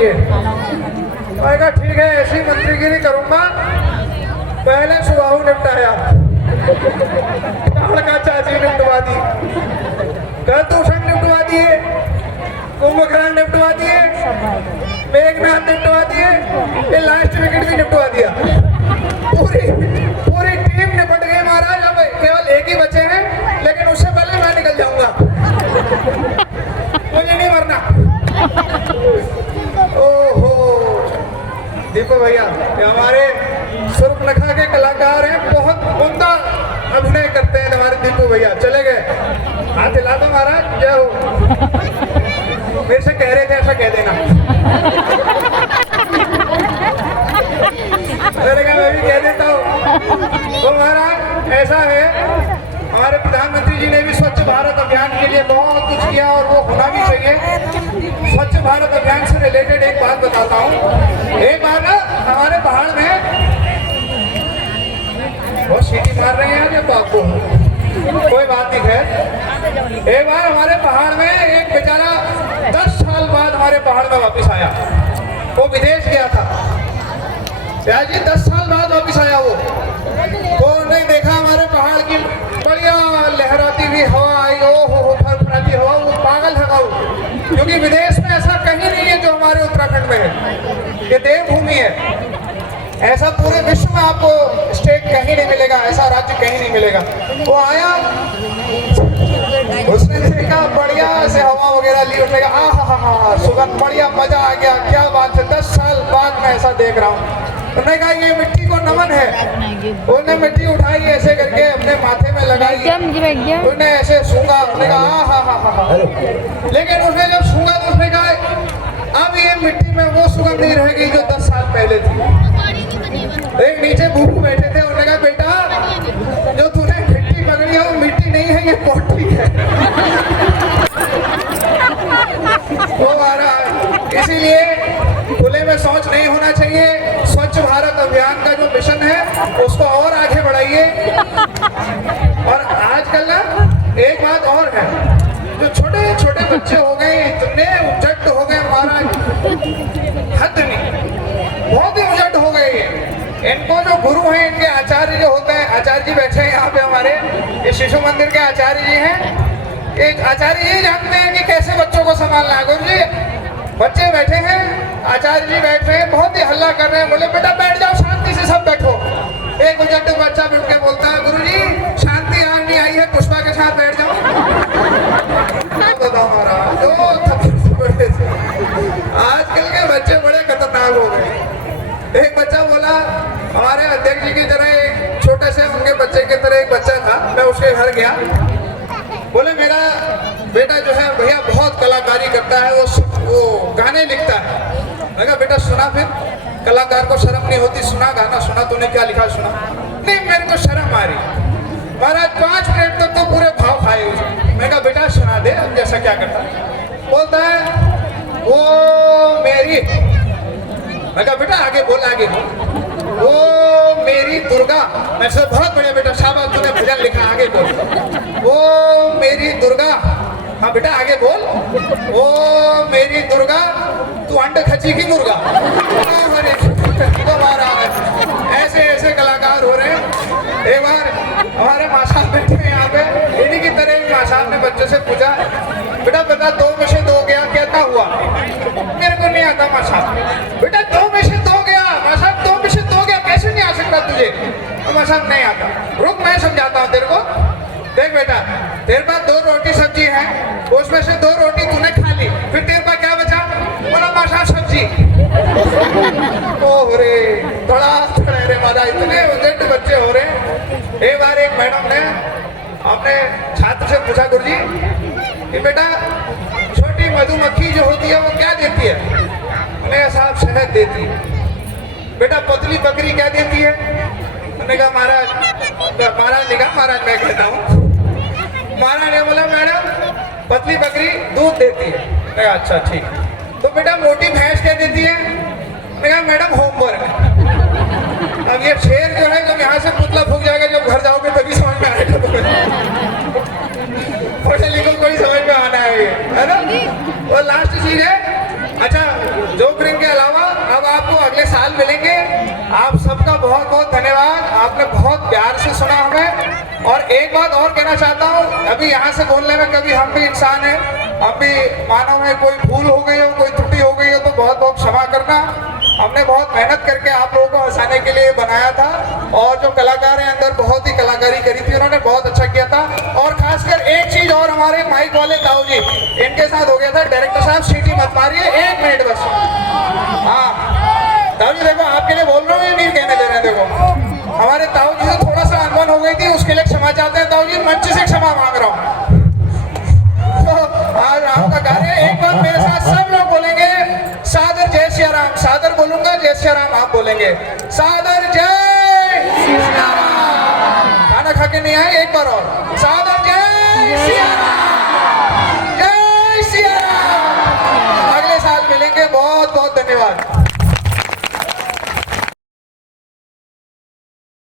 चाहिए। मैं कहा ठीक है, ऐसी मंत्रीगिरी करूंगा। पहले सुबाहू निपटाया, ताड़ का चाची निपटवा दी, करदूषण निपटवा दिए, कुंभकर्ण निपटवा दिए, मेघनाथ निपटवा दिए, ये लास्ट विकेट भी निपटवा दिया। पूरी पूरी टीम निपट गई महाराज। अब केवल एक ही बचे हैं, लेकिन उससे पहले मैं निकल जाऊंगा, मुझे नहीं मरना। ओहो दीपक भैया, ये हमारे सुर्पनखा के कलाकार हैं, बहुत उम्दा अभिनय करते हैं हमारे दीपू भैया। चले गए, हाथ हिला दो महाराज, जय हो। मेरे से कह रहे थे ऐसा कह देना। मैंने कहा मैं भी कह देता हूँ। तो महाराज ऐसा है, हमारे प्रधानमंत्री जी ने भी स्वच्छ भारत अभियान के लिए बहुत कुछ किया और वो होना भी चाहिए। स्वच्छ भारत अभियान से रिलेटेड एक बात बताता हूँ। एक बार ना हमारे पहाड़ में बहुत सीटी मार रहे हैं जो, तो आपको कोई बात नहीं। खैर, एक बार हमारे पहाड़ में एक बेचारा 10 साल बाद हमारे पहाड़ में वापस आया। वो विदेश गया था जी, 10 साल बाद वापस आया वो। तो उन्होंने देखा हमारे पहाड़ की बढ़िया लहराती हुई हवा आई, ओ हो फरफराती हवा, वो पागल है वो। क्योंकि विदेश में ऐसा कहीं नहीं है जो हमारे उत्तराखंड में है। ये देवभूमि है। ऐसा पूरे विश्व में आपको स्टेट कहीं नहीं मिलेगा, ऐसा राज्य कहीं नहीं मिलेगा। वो आया, उसने देखा बढ़िया से हवा वगैरह ली, उसने कहा आहा सुगंध, बढ़िया मजा आ गया, क्या बात है, 10 साल बाद मैं ऐसा देख रहा हूँ। उन्होंने कहा ये मिट्टी को नमन है। उन्होंने मिट्टी उठाई ऐसे करके अपने माथे में लगाई, उन्होंने ऐसे सूंघा, उसने कहा आहा। लेकिन उसने जब सूंघा तो उसने कहा अब ये मिट्टी में वो सुगंध नहीं रहेगी जो 10 साल पहले थी। एक नीचे बूबू बैठे थे, उन्होंने कहा बेटा जो तूने मिट्टी पकड़ी है वो मिट्टी नहीं है, ये पोटी है। वो इसीलिए खुले में शौच नहीं होना चाहिए। स्वच्छ भारत अभियान का जो मिशन है उसको और आगे बढ़ाइए। और आजकल ना एक बात और है, जो छोटे छोटे बच्चे हो गए इतने उजट हो गए महाराज, हद नहीं, बहुत ही उजट हो गए। इनको जो गुरु हैं, इनके आचार्य जो होते हैं, आचार्य जी बैठे हैं यहाँ पे हमारे, ये शिशु मंदिर के आचार्य जी हैं। एक आचार्य ये जानते हैं कि कैसे बच्चों को संभालना है। गुरु जी बच्चे बैठे हैं, आचार्य जी बैठ रहे हैं, बहुत ही हल्ला कर रहे हैं, बोले बेटा बैठ जाओ, शांति से सब बैठो। एक उजट बच्चा बैठ के बोलता है गुरु जी शांति आज नहीं आई है, पुष्पा के साथ बैठ जाओ। आजकल के बच्चे बड़े खतरनाक हो गए। एक बच्चा बोला हमारे अध्यक्ष जी की तरह, एक छोटे से उनके बच्चे की तरह एक बच्चा था, मैं उसके घर गया, बोले मेरा बेटा जो है भैया बहुत कलाकारी करता है, वो गाने लिखता है। मैं कहा बेटा सुना, फिर कलाकार को शर्म नहीं होती, सुना गाना सुना, तूने क्या लिखा सुना। नहीं मेरे को शर्म आ रही। महाराज 5 मिनट तक तो पूरे भाव खाए उसने। मैं कहा बेटा सुना दे, जैसा क्या करता है। बोलता है वो मेरी, मैं कहा बेटा आगे बोल, आगे बोल। वो मेरी दुर्गा। मैं से बहुत बढ़िया बेटा, शाबाश तूने भजन लिखा, आगे बोल। वो मेरी दुर्गा, हाँ बेटा आगे बोल। वो मेरी दुर्गा तू अंड खची की मुर्गा। ऐसे ऐसे कलाकार हो रहे हैं। एक बार हमारे माँ साहब बैठे हैं यहाँ पे, इन्हीं की तरह माँ साहब ने बच्चों से पूछा बेटा बता 2 में से 2 गया क्या हुआ। मेरे को नहीं आता माँ साहब। बेटा 2 में से 2 गया। माँ साहब 2 में से 2 गया कैसे नहीं आ सकता तुझे। तो माँ साहब नहीं आता। रुक मैं समझाता हूँ तेरे को। देख बेटा तेरे पास 2 रोटी सब्जी है, उसमें से 2 रोटी तूने खा ली, फिर तेरे पास क्या बचा। बोला माँ साहब सब्जी। ओह रे थोड़ा रे मारा, इतने उजट बच्चे हो रहे। एक बार एक मैडम ने अपने छात्र से पूछा गुरुजी कि बेटा छोटी मधुमक्खी जो होती है वो क्या देती है। मैंने साहब शहद देती है। बेटा पतली बकरी क्या देती है। मैंने कहा महाराज ने कहा महाराज मैं कहता हूँ। महाराज ने बोला मैडम पतली बकरी दूध देती है। मैंने कहा अच्छा ठीक। तो बेटा मोटी भैंस क्या देती है। मैंने कहा मैडम होमवर्क। अब ये शेर जो है जब यहाँ से पुतला फूक जाएगा, जब घर जाओगे तभी समझ में आएगा तुम्हें। पढ़े लिखो कोई समझ में आना है ना। और लास्ट चीज है, अच्छा जोक रिंग प्यार से सुना हमें। और एक बात और कहना चाहता हूँ, अभी यहाँ से बोलने में कभी हम भी इंसान हैं, हम भी मानव है, कोई भूल हो गई हो, कोई त्रुटि हो गई हो तो बहुत बहुत क्षमा करना। हमने बहुत मेहनत करके आप लोगों को हंसाने के लिए बनाया था, और जो कलाकार हैं अंदर बहुत ही कलाकारी करी थी, उन्होंने बहुत अच्छा किया था। और खासकर एक चीज और, हमारे माइक वाले ताऊ जी, इनके साथ हो गया था, डायरेक्टर साहब सीटी मत मारिए, 1 मिनट बस। हाँ ताऊ जी देखो, आपके लिए बोल रहा हूँ, ये नहीं कहने दे रहे हैं। देखो हमारे ताऊ जी से थोड़ा सा अनबन हो गई थी, उसके लिए क्षमा चाहते हैं ताऊ जी, मंच से क्षमा मांग रहा हूँ। तो आज आपका कार्य, एक बार मेरे साथ सब लोग बोलेंगे सादर जय सिया राम। सादर बोलूंगा, जय सिया राम आप बोलेंगे। सादर जय सिया राम। खाना खा के नहीं आए, एक बार और सादर जय सिया राम, जय सिया राम। अगले साल मिलेंगे, बहुत बहुत धन्यवाद।